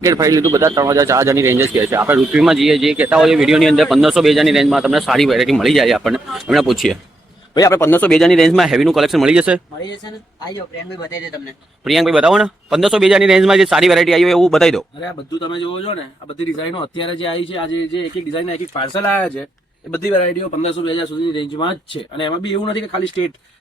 ફરી લીધું બધા 3000 4000 ની રેન્જ જ કહે છે. આપણે રૂપિયામાં જઈએ જે કહેતા હોય વિડીયોની અંદર 1500 2000 ની રેન્જમાં તમને સારી વેરાયટી મળી જાય. આપણને હમણાં પૂછીએ ભાઈ આપણે 1500 2000 ની રેન્જમાં હેવીનું કલેક્શન મળી જશે. ને આવી જાઓ પ્રિયાંકભાઈ બતાવી દે તમને. પ્રિયાંકભાઈ બતાવો ને 1500 2000 ની રેન્જમાં જે સારી વેરાયટી આવી હોય એવું બતાવી દો. અરે આ બધું તમે જોવો છો ને, આ બધી ડિઝાઇનો અત્યારે જે આવી છે, આજે જે એક એક ડિઝાઇન એક એક પાર્સલ આવ્યા છે, એ બધી વેરાયટીઓ 1500 2000 સુધીની રેન્જમાં જ છે. અને એમાં બી એવું નથી કે ખાલી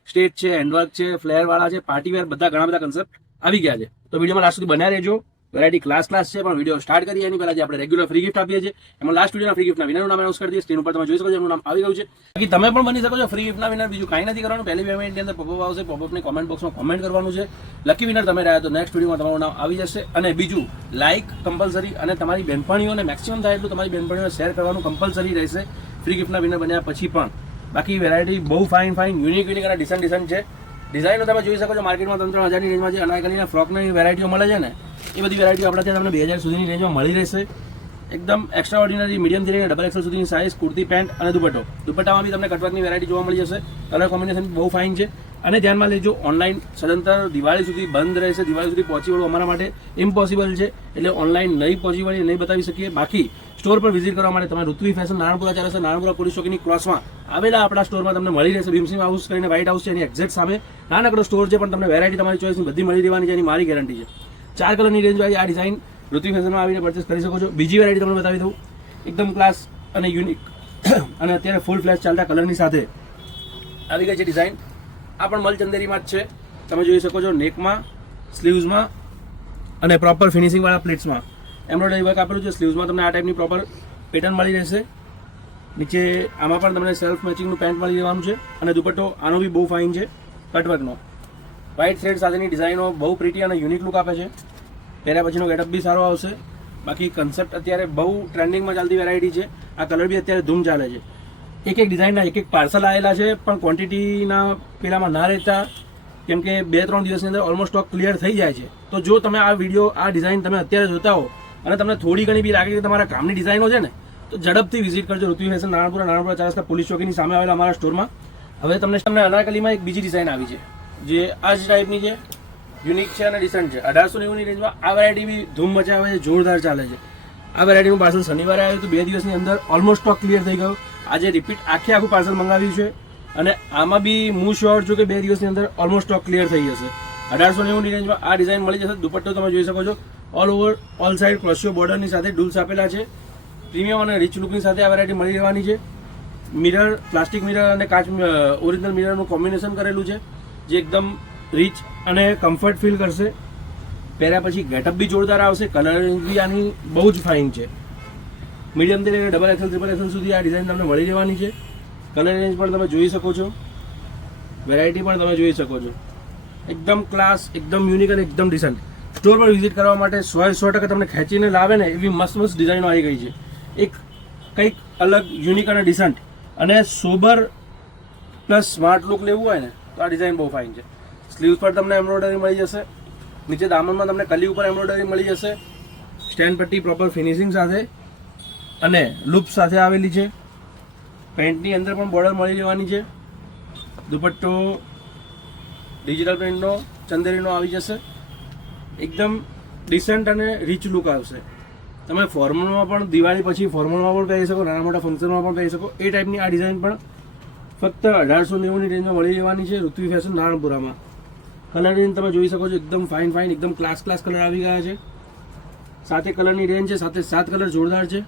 સ્ટેટ છે, હેન્ડવર્ક છે, ફ્લેર વાળા છે, પાર્ટી વેર, બધા ઘણા બધા કન્સેપ્ટ આવી ગયા છે. તો વિડીયોમાં લાસ્ટ સુધી બન્યા રહેજો. વેરાયટી ક્લાસ છે, પણ વિડીયો સ્ટાર્ટ કરીએ એની પહેલા જે આપણે રેગ્યુલર ફ્રી ગિફ્ટ આપીએ છીએ, એમાં લાસ્ટ વિડીયોના ફ્રી ગિફ્ટના વિનરનું નામ એનાઉન્સ કરી દઈએ. સ્ક્રીન ઉપર તમે જોઈ શકો છો, એનું નામ આવી ગયું છે. બાકી તમે પણ બની શકો છો ફ્રી ગિફ્ટના વિનર. બીજું કાંઈ નથી કરવાનું. પહેલી પેમેન્ટની અંદર પોપઅપ આવશે, પોપઅપની કોમેન્ટ બોક્સમાં કોમેન્ટ કરવાનું છે. લકી વિનર તમે રહ્યા તો નેક્સ્ટ વિડીયોમાં તમારું નામ આવી જશે. અને બીજું લાઇક કમ્પલસરી, અને તમારી બહેનપણીઓને મેક્સિમમ થાય એટલું તમારી બહેનપણીઓને શેર કરવાનું કમ્પલસરી રહેશે ફ્રી ગિફ્ટના વિનર બન્યા પછી પણ. બાકી વેરાયટી બહુ ફાઇન યુનિક અને ડિસન્ટ છે. ડિઝાઇનો તમે જોઈ શકો છો, માર્કેટમાં 3-3000 ની રેન્જમાં જે અનારકલીના ફ્રોકની વેરાયટીઓ મળે છે ને, એ બધી વેરાયટીઓ આપણા ત્યાં તમને 2000 સુધીની રેન્જમાં મળી રહેશે. એકદમ એક્સ્ટ્રા ઓર્ડિનરી મીડિયમથી લઈને ડબલ એક્સેલ સુધીની સાઇઝ, કુર્તી પેન્ટ અને દુપટ્ટામાં બી તમને કટવર્કની વેરાયટી જોવા મળી જશે. કલર કોમ્બિનેશન બહુ ફાઇન છે. અને ધ્યાનમાં લેજો, ઓનલાઈન સદંતર દિવાળી સુધી બંધ રહેશે. દિવાળી સુધી પહોંચી વળવું અમારા માટે ઇમ્પોસિબલ છે, એટલે ઓનલાઈન નહીં પહોંચી વળી નહીં બતાવી શકીએ. બાકી સ્ટોર પર વિઝિટ કરવા માટે તમે ઋત્વી ફેશન નારણપુરા ચાલે છે, નારણપુરા પોલીસ ચોકીની ક્રોસમાં આવેલા આપણા સ્ટોરમાં તમને મળી રહેશે. ભીમસિંહ હાઉસ કરીને વ્હાઇટ હાઉસ છે, એની એક્ઝેક્ટ સામે નાનકડો સ્ટોર છે, પણ તમને વેરાયટી તમારી ચોઈસની બધી મળી રહેવાની છે, એની મારી ગેરંટી છે. 4 કલરની રેન્જમાં આ ડિઝાઇન ઋત્વી ફેશનમાં આવીને પરચેસ કરી શકો છો. બીજી વેરાયટી તમને બતાવી દઉં, એકદમ ક્લાસ અને યુનિક અને અત્યારે ફૂલ ફ્લેશ ચાલતા કલરની સાથે આવી ગઈ છે ડિઝાઇન. આ પણ મલચંદેરીમાં જ છે. તમે જોઈ શકો છો, નેકમાં, સ્લીવ્સમાં અને પ્રોપર ફિનિશિંગવાળા પ્લેટ્સમાં એમ્બ્રોઇડરી વર્ક આપેલું છે. સ્લીવ્સમાં તમને આ ટાઈપની પ્રોપર પેટર્ન મળી રહેશે. નીચે આમાં પણ તમને સેલ્ફ મેચિંગનું પેન્ટ મળી રહેવાનું છે. અને દુપટ્ટો આનો બી બહુ ફાઇન છે, કટવર્કનો વ્હાઇટ થ્રેડ સાથેની ડિઝાઇનો બહુ પ્રીટી અને યુનિક લુક આપે છે. પહેર્યા પછીનો ગેટઅપ બી સારો આવશે. બાકી કન્સેપ્ટ અત્યારે બહુ ટ્રેન્ડિંગમાં ચાલતી વેરાયટી છે. આ કલર બી અત્યારે ધૂમ ચાલે છે. એક એક ડિઝાઇનના એક એક પાર્સલ આવેલા છે, પણ ક્વોન્ટિટીના પેલામાં ના રહેતા, કેમ કે 2-3 દિવસની અંદર ઓલમોસ્ટ સ્ટોક ક્લિયર થઈ જાય છે. તો જો તમે આ વિડીયો, આ ડિઝાઇન તમે અત્યારે જોતા હો અને તમને થોડી ઘણી બી લાગે કે તમારા કામની ડિઝાઇનો છે ને, તો ઝડપથી વિઝિટ કરજો ઋત્વી ફેશન નારણપુરા ચારસ્તા પોલીસ ચોકીની સામે આવેલા અમારા સ્ટોરમાં. હવે તમને અનારકલીમાં એક બીજી ડિઝાઇન આવી છે, જે આ જ ટાઈપની છે, યુનિક છે અને ડિસન્ટ છે. 1890ની રેન્જમાં આ વેરાયટી બી ધૂમ મચાવે છે, જોરદાર ચાલે છે. આ વેરાયટીનું પાર્સલ શનિવારે આવ્યું હતું, 2 દિવસની અંદર ઓલમોસ્ટ સ્ટોક ક્લિયર થઈ ગયો. આજે રિપીટ આખું પાર્સલ મંગાવ્યું છે, અને આમાં બી હું શ્યોર છું કે 2 દિવસની અંદર ઓલમોસ્ટ સ્ટોક ક્લિયર થઈ જશે. 1890ની રેન્જમાં આ ડિઝાઇન મળી જશે. દુપટ્ટો તમે જોઈ શકો છો, ઓલ ઓવર ઓલ સાઇડ ક્રોશિયો બોર્ડરની સાથે ડુલ્સ આપેલા છે. પ્રીમિયમ અને રિચ લુકની સાથે આ વેરાયટી મળી રહેવાની છે. મિરર, પ્લાસ્ટિક મિરર અને કાચ ઓરિજિનલ મિરરનું કોમ્બિનેશન કરેલું છે, જે એકદમ રીચ અને કમ્ફર્ટ ફીલ કરશે. પહેર્યા પછી ગેટઅપ બી જોરદાર આવશે. કલર બી આની બહુ જ ફાઇન છે. મીડિયમથી લઈને ડબલ એક્સેલ, ટ્રિપલ એક્સેલ સુધી આ ડિઝાઇન તમને મળી રહેવાની છે. કલર રેન્જ પણ તમે જોઈ શકો છો, વેરાયટી પણ તમે જોઈ શકો છો. એકદમ ક્લાસ, એકદમ યુનિક અને એકદમ ડિસન્ટ. સ્ટોર પર વિઝિટ કરવા માટે 100% તમને ખેંચીને લાવે ને એવી મસ્ત ડિઝાઇનો આવી ગઈ છે. એક કંઈક અલગ, યુનિક અને ડિસન્ટ અને સોબર પ્લસ સ્માર્ટ લુક લેવું હોય ને, તો આ ડિઝાઇન બહુ ફાઇન છે. સ્લીવ્સ પર તમને એમ્બ્રોઇડરી મળી જશે. નીચે દામનમાં તમને કલી ઉપર એમ્બ્રોઇડરી મળી જશે. સ્ટેન્ડ પટ્ટી પ્રોપર ફિનિશિંગ સાથે અને લૂપ સાથે આવેલી છે. પેન્ટની અંદર પણ બોર્ડર મળી રહેવાની છે. દુપટ્ટો ડિજિટલ પ્રિન્ટનો ચંદેરીનો આવી જશે. એકદમ ડિસન્ટ અને રીચ લુક આવશે. તમે ફોર્મલમાં પણ, દિવાળી પછી ફોર્મલમાં પણ પહેરી શકો, નાના મોટા ફંક્શનમાં પણ પહેરી શકો. એ ટાઈપની આ ડિઝાઇન પણ ફક્ત 1890ની રેન્જમાં મળી રહેવાની છે ઋત્વી ફેશન નારણપુરામાં. કલર રેન્જ તમે જોઈ શકો છો, એકદમ ફાઇન એકદમ ક્લાસ કલર આવી ગયા છે. 7 કલરની રેન્જ છે, સાથે 7 કલર જોરદાર છે.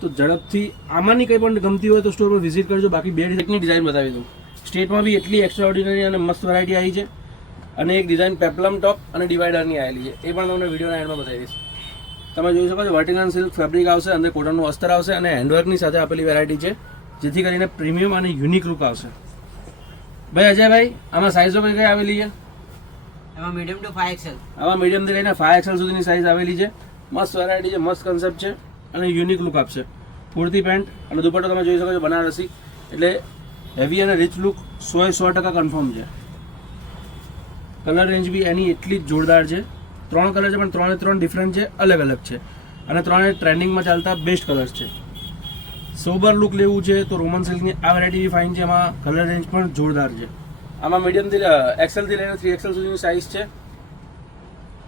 તો ઝડપથી આમાંની કંઈ પણ ગમતી હોય તો સ્ટોર પર વિઝિટ કરજો. બાકી 2 ડિઝાઇન બતાવી દઉં. સ્ટેટમાં બી એટલી એક્સ્ટ્રા ઓર્ડિનરી અને મસ્ત વેરાયટી આવી છે. અને એક ડિઝાઇન પેપ્લમ ટોપ અને ડિવાઈડરની આવેલી છે, એ પણ તમને વિડીયોના એન્ડમાં બતાવી દઈશ. તમે જોઈ શકો છો, વર્ટિકલ સિલ્ક ફેબ્રિક આવશે, અંદર કોટનનું અસ્તર આવશે અને હેન્ડવર્કની સાથે આપેલી વેરાયટી છે, જેથી કરીને પ્રીમિયમ અને યુનિક લુક આવશે. ભાઈ અજયભાઈ, આમાં સાઇઝો કઈ આવેલી છે? એમાં મીડિયમ ટુ 5XL. આમાં મીડિયમથી લઈને 5XL સુધીની સાઇઝ આવેલી છે. મસ્ત વેરાયટી છે, મસ્ત કન્સેપ્ટ છે અને યુનિક લુક આપશે. કુર્તી પેન્ટ અને દુપટ્ટો તમે જોઈ શકો છો, બનારસી, એટલે હેવી અને રિચ લુક 100% કન્ફર્મ છે. કલર રેન્જ બી એની એટલી જ જોરદાર છે. 3 કલર છે, પણ 3 ડિફરન્ટ છે, અલગ છે. અને 3 ટ્રેન્ડિંગમાં ચાલતા બેસ્ટ કલર્સ છે. સોબર લુક લેવું છે તો રોમન સિલ્કની આ વેરાયટી બી ફાઇન છે. એમાં કલર રેન્જ પણ જોરદાર છે. આમાં મીડિયમથી XL થી લઈને 3XL સુધીની સાઇઝ છે.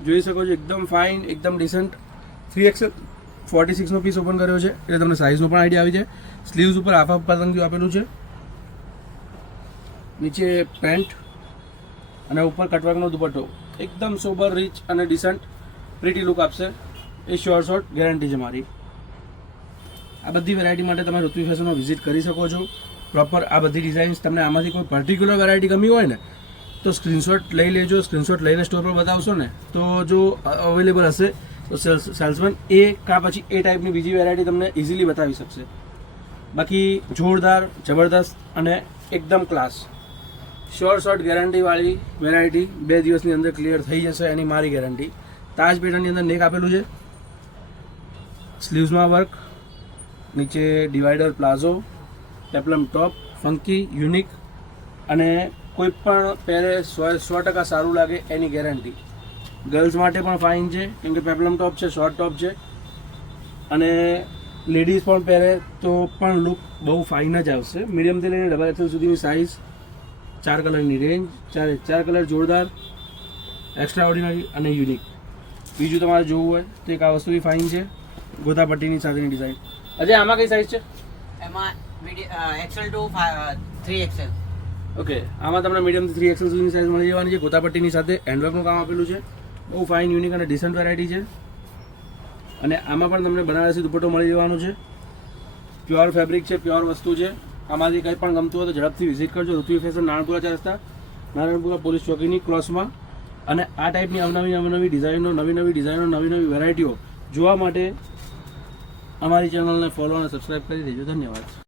જોઈ શકો છો એકદમ ફાઇન, એકદમ ડિસન્ટ. 3XL 46 નો પીસ ઓપન કર્યો છે એટલે તમને સાઇઝનો પણ આઈડિયા આવી જાય. સ્લીવ્સ ઉપર હાફ હાફ પતંગિયું આપેલું છે, નીચે પેન્ટ અને ઉપર કટવર્કનો દુપટ્ટો. એકદમ સોબર, રીચ અને ડિસન્ટ પ્રીટી લુક આપશે. એ શ્યોર શોર્ટ ગેરંટી છે મારી. આ બધી વેરાયટી માટે તમે ઋત્વી ફેશનમાં વિઝિટ કરી શકો છો. પ્રોપર આ બધી ડિઝાઇન્સ તમને આમાંથી કોઈ પર્ટિક્યુલર વેરાયટી ગમી હોય ને તો સ્ક્રીનશોટ લઈ લેજો. સ્ક્રીનશોટ લઈને સ્ટોર પર બતાવશો ને તો જો અવેલેબલ હશે તો સેલ્સમેન એ કાં પછી એ ટાઈપની બીજી વેરાયટી તમને ઇઝીલી બતાવી શકશે. બાકી જોરદાર, જબરદસ્ત અને એકદમ ક્લાસ, શ્યોર શોર્ટ ગેરંટીવાળી વેરાયટી 2 દિવસની અંદર ક્લિયર થઈ જશે, એની મારી ગેરંટી. તાજ પેટર્નની અંદર નેક આપેલું છે, સ્લીવ્સમાં વર્ક, નીચે ડિવાઈડર પ્લાઝો, પેપ્લમ ટોપ, ફંકી, યુનિક અને કોઈ પણ પહેરે 100% સારું લાગે એની ગેરંટી. ગર્લ્સ માટે પણ ફાઇન છે કેમ કે પેપ્લમ ટોપ છે, શોર્ટ ટોપ છે અને લેડીઝ પણ પહેરે તો પણ લુક બહુ ફાઇન જ આવશે. મીડિયમથી લઈને XXL સુધીની સાઇઝ, 4 કલરની રેન્જ, 4 કલર જોરદાર, એક્સ્ટ્રા ઓર્ડિનરી અને યુનિક. બીજું તમારે જોવું હોય તો એક આ વસ્તુ બી ફાઇન છે, ગોતાપટ્ટીની સાથેની ડિઝાઇન. અજય આમાં કઈ સાઇઝ છે? એમાં XL to 3XL. ઓકે, આમાં તમને મીડિયમથી 3XL સુધીની સાઇઝ મળી જવાની છે. ગોતાપટ્ટીની સાથે હેન્ડવર્કનું કામ આપેલું છે. બહુ ફાઇન, યુનિક અને ડિસન્ટ વેરાયટી છે. અને આમાં પણ તમને બનારસી દુપટ્ટો મળી જવાનો છે. પ્યોર ફેબ્રિક છે, પ્યોર વસ્તુ છે. આમાંથી કંઈ પણ ગમતું હોય તો ઝડપથી વિઝિટ કરજો. ઋત્વી ફેશન, નારણપુરા 4 રસ્તા, નારણપુરા પોલીસ ચોકીની ક્રોસમાં. અને આ ટાઈપની અવનવી ડિઝાઇનો, નવી નવી વેરાયટીઓ જોવા માટે અમારી ચેનલને ફોલો અને સબસ્ક્રાઈબ કરી દેજો. ધન્યવાદ.